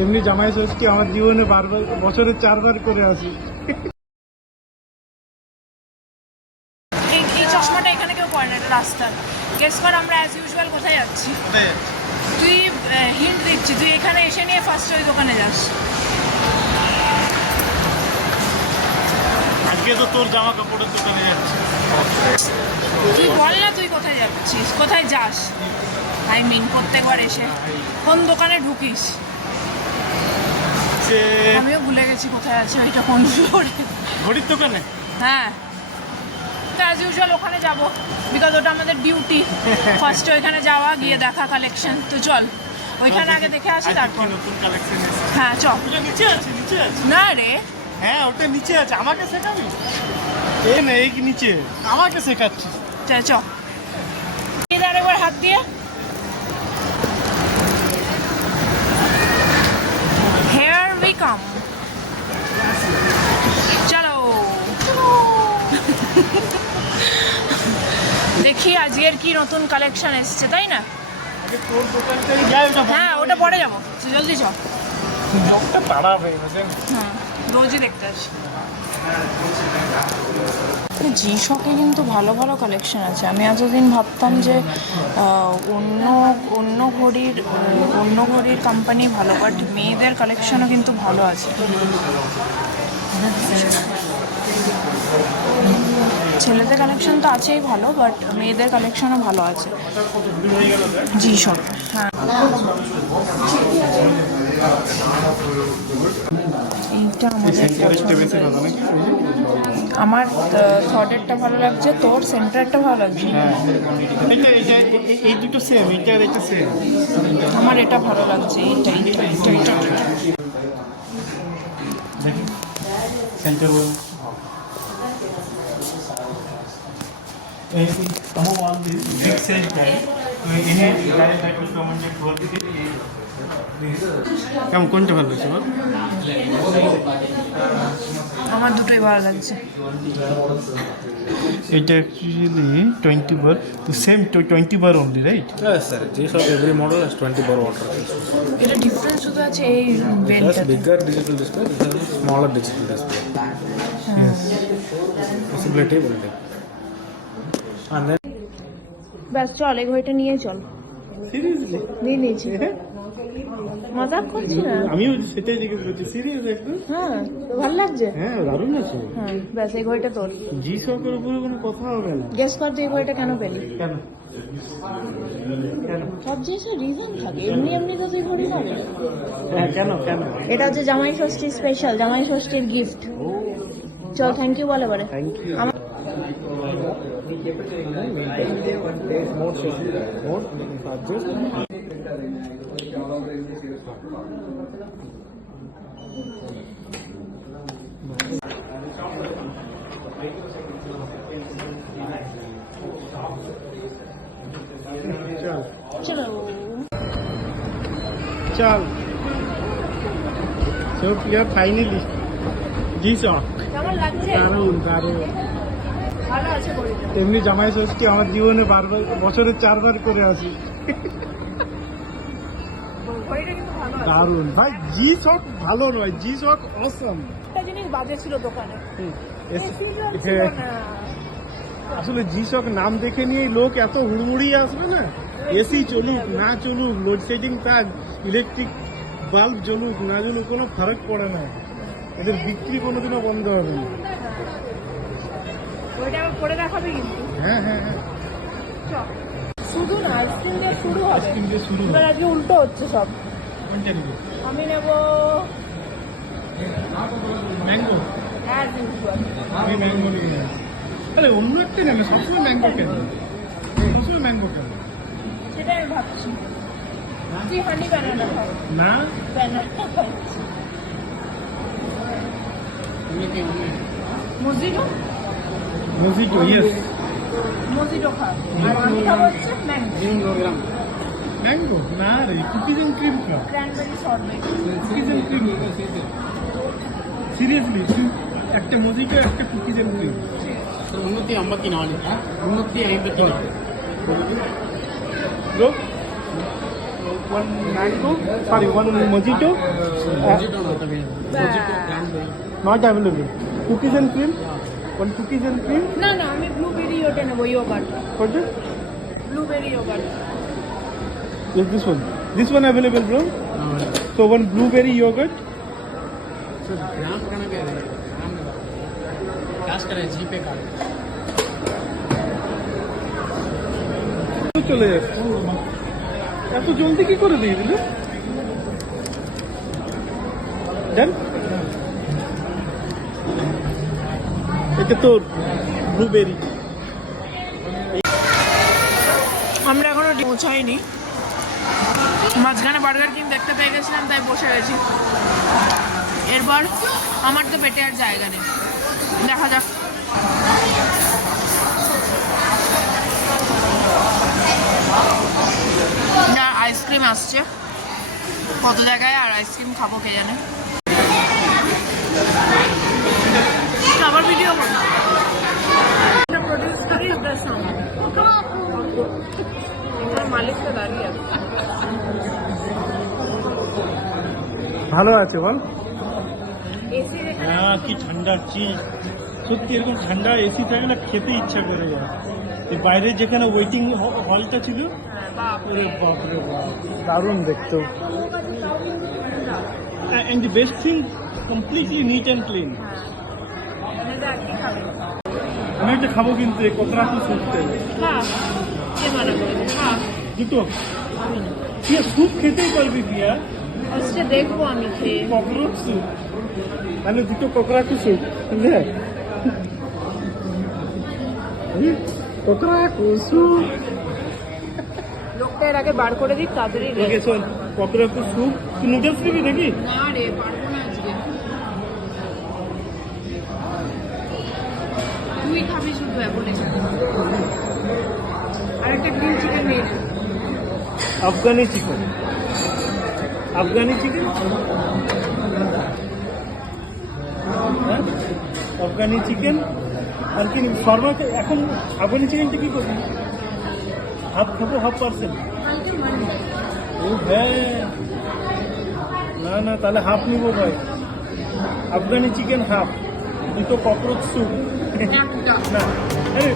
এমনি জামাই ষষ্ঠী আমার জীবনে বারবার, বছরে 4 বার করে আসি। এই চশমাটা এখানে কেউ পড়ে না, এটা রাস্তার। গেস কর আমরা অ্যাজ ইউজুয়াল কোথায় যাচ্ছি? তুই হিন্ট দিচ্ছি, তুই এখানে এসে নিয়ে ফার্স্ট ওই দোকানে যাস। আজকে তো তোর জামা কাপড়ের দোকানে যাচ্ছি। তুই বল না তুই কোথায় যাচ্ছিস, কোথায় যাস? আই মিন প্রত্যেকবার এসে কোন দোকানে ঢুকিস? আমিও ভুলে গেছি কোথায় আছে ওইটা, কোন ফ্লোরে। ঘড়ির দোকানে? হ্যাঁ, তো অ্যাজ ইউজুয়াল ওখানে যাবো, বিকজ ওটা আমাদের ডিউটি। ফার্স্টে ওইখানে যাওয়া, গিয়ে দেখা কালেকশন। তো চল ওইখানে আগে দেখে আসি, তারপর নতুন কালেকশন এসেছে। হ্যাঁ চল। নিচে আছে, নিচে আছে। না রে, হ্যাঁ ওটা নিচে আছে, আমাকে শেখাবি? এই না, এই নিচে আমাকে শেখাচ্ছিস? চল চল, আরেকবার হাত দিয়ে। হেয়ার উই কাম, চলো দেখি আজকের কি নতুন কালেকশন এসছে, তাই না? তোর দোকানটাই যাই, ওটা হ্যাঁ ওটা পরে যাবো, জলদি চল। লোকটা তাড়া হয়ে গেছে। হ্যাঁ রোজই দেখতে আসি। জি শকে কিন্তু ভালো ভালো কালেকশন আছে। আমি এতদিন ভাবতাম যে অন্য ঘড়ির কোম্পানি ভালো, বাট মেয়েদের কালেকশনও কিন্তু ভালো আছে। ছেলেদের কালেকশন তো আছেই ভালো, বাট মেয়েদের কালেকশনও ভালো আছে জি শক। হ্যাঁ এইটা আমার থর্ডেরটা ভালো লাগছে, তোর সেন্টারটা ভালো লাগছে। এই দুটো সেম, এইটা আর এটা সেম। আমার এটা ভালো লাগছে, এইটা এইটা এইটা এইটা দেখি centre ball. Some of all these big size guys, any guy that will come and work with it. কেমন, কোনটা ভালো লাগছে বল? আমার দুটোই ভালো লাগছে। এটা actually 20 bar, the same 20 bar only, right? Yes, sir. G-Shock every model has 20 bar water. এটা ডিফারেন্স শুধু আছে এই That's বেলটা। bigger digital display. This is smaller digital display. Yes. Visibility will take. And then ব্যাস চল, এই ঘড়িটা নিয়ে চল। Seriously? নিয়ে নিয়েছি, মজাক করছি না। আমিও সেটাই জিজ্ঞেস করছি, সিরিয়াস একদম। হ্যাঁ ভালো লাগছে। হ্যাঁ দারুণ আছে। হ্যাঁ ব্যাস এই ঘড়িটা তোর। জি শকের উপরে কোনো কথা হবে না। গেস কর তুই এই ঘড়িটা কেন পেলি? কেন কেন? সব জিনিসের রিজন থাকে, এমনি এমনি তো তুই ঘড়ি পাবি। হ্যাঁ কেন কেন? এটা হচ্ছে জামাই ষষ্ঠী স্পেশাল, জামাই ষষ্ঠীর গিফট। চল থ্যাংক ইউ বলে বলে। Thank you. চলো চল। So we are finally G-Shock। কেমন লাগছে? দারুণ দারুণ। ভালো আছে ঘড়িটা। এমনি জামাই ষষ্ঠী আমার জীবনে বারবার, বছরে 4 বার করে আসি। ঘড়িটা কিন্তু ভালো আছে। দারুণ ভাই, G-Shock ভালো নয়, G-Shock অসম। একটা জিনিস বাজে ছিল দোকানে। আসলে G-Shock নাম দেখে নিয়েই লোক এত হুড়মুড়িয়ে আসবে না। এসি চলুক না চলুক, লোডশেডিং থাক, ইলেকট্রিক বাল্ব জ্বলুক না জ্বলুক, কোনো ফারাক পড়ে না। এদের বিক্রি কোনোদিনও বন্ধ হবে না। ওইটা আবার করে দেখাবে কিন্তু। হ্যাঁ হ্যাঁ হ্যাঁ, শুধু না, আইসক্রিম দিয়ে শুরু হবে। আইসক্রিম দিয়ে শুরু এবার আজকে উল্টো হচ্ছে সব। কোনটা নিবি? আমি নেব ম্যাঙ্গো। As usual. আমি ম্যাঙ্গো নিয়ে নেব। আরে অন্য একটা নেবে, সবসময় ম্যাঙ্গো কেন? সবসময় ম্যাঙ্গো কেন? সেটাই আমি ভাবছি। তুই হানি ব্যানানা খাও। না ব্যানানা খাচ্ছি। মজিটো? মজিটো, ইয়েস মজিটো খা। আর আমি খাবো হচ্ছে ম্যাঙ্গো। ম্যাঙ্গো না রে, কুকিজ এন্ড ক্রিম খা। Cranberry sorbet. Cookies and cream seriously, একটা মজিটো, একটা কুকিজ এন্ড ক্রিম। ಮುನ್ನೂತಿ 54 ಮುನ್ನೂತಿ 54 bro one mango, sorry, one mojito. Not available. Cookies and cream. One cookies and cream. না না আমি ব্লুবেরি ওটা নেবো yogurt For this? Blueberry yogurt Yes, this one. This one available, bro. So one blueberry yogurt. Sir ग्राम खाना क्या है cash करें जीपे कार्ड চলে যাচ্ছে এত জলদি কি করে দিয়ে দিলে দেন এটা তোর ব্লুবেরি আমরা এখনো পৌঁছাইনি মাঝখানে বার্গার কিং দেখতে পেয়ে গেছিলাম তাই বসে গেছি এরপর আমার তো পেটে আর জায়গা নেই দেখা যাক না আইসক্রিম আসছে কত জায়গায় আর আইসক্রিম খাবো কে জানে আবার ভিডিও করো প্রডিউস করি দ্য সাউন্ড মালিক তো দাঁড়িয়ে আছে ভালো আছে বল এসি দেখে হ্যাঁ কি ঠান্ডা চিজ সত্যি এরকম ঠান্ডা এসি থাকে না খেতে ইচ্ছা করে যায় এই বাইরে যেখানে ওয়েটিং হলটা ছিল ওরে বাপরে বাপ দারুণ দেখতো and the best thing completely neat and clean আমি একটা খাবো কিন্তু এই কতটা তো সুপতে কে মানা করেছে হ্যাঁ দুটো পিয়া স্যুপ খেতেই পারবি পিয়া আজকে দেখবো আমি খেয়ে ককরোচ স্যুপ তাহলে দুটো ককরাকু স্যুপ বুঝলে ককরাকু স্যুপ লোকটা এর আগে বার করে দিক তাড়াতাড়ি ওকে শোন ককরাকু স্যুপ তুই নুডলস নিবি নাকি না রে পারবো না আজকে তুই খাবি শুধু এখন এখানে আরেকটা গ্রিন চিকেন নিয়ে নে। Afghani chicken Afghani chicken Afghani chicken আর কি শর্মা এখন আফগানি চিকেনটা কি করবি হাফ খাবো হাফ পার্সেন্ট ও হ্যাঁ না না তাহলে হাফ নিবো ভাই আফগানি চিকেন হাফ দুটো ককরোচ স্যুপ একটা না আরে